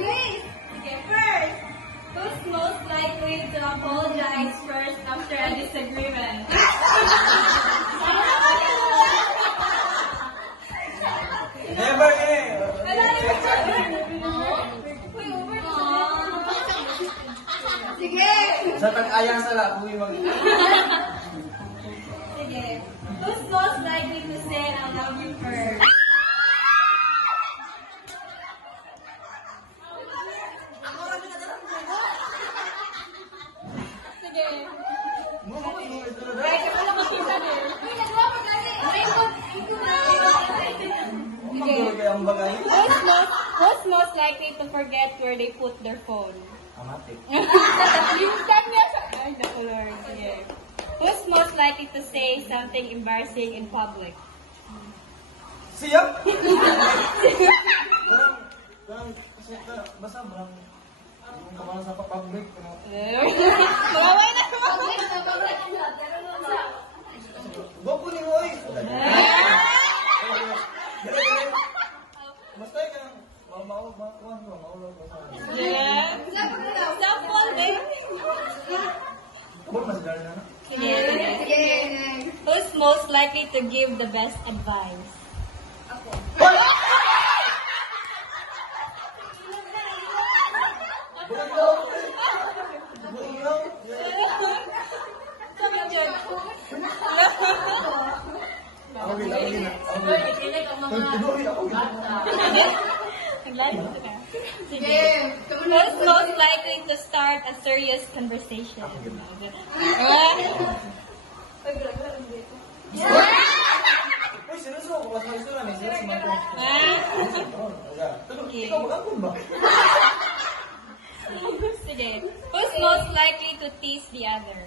Okay, first. Who's most likely to apologize first after a disagreement? Never eh. Sige! Sa tag-ayang sala, buhay mag... Sige. Who's most likely to say I love you first? Sige. Ay, wala ko kita din. Uy, nagawa mo gani. Sige. Ang bagay. Who's most likely to forget where they put their phone? Amatik. Yung time niya sa... Ay, naku Lord. Sige. Who's most likely to say something embarrassing in public? Siya? Basta barang yung kamalan sa public. Mawaway na Gopo ni mo eh. Basta yung maulog ko sa akin. Yeah. Sample din. Kapag mas gano'n na. Sige. Who's most likely to give the best advice? Sabi dyan. Naglalim ito ka. Sige. Who's most likely to start a serious conversation? Uy, seryoso ako. Basta gusto na. Seryoso man ko. Ikaw mag-ampun ba? Sige. Who's most likely to tease the other?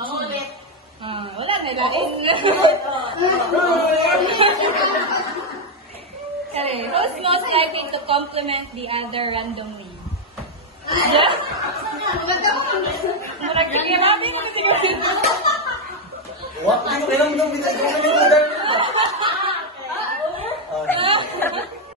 Mangulit. Wala na dahil. Okay. Who's most likely to compliment the other randomly? Yeah? Marami mo na siguro. What? Hindi ko kailang daw. Hindi ko kailang daw.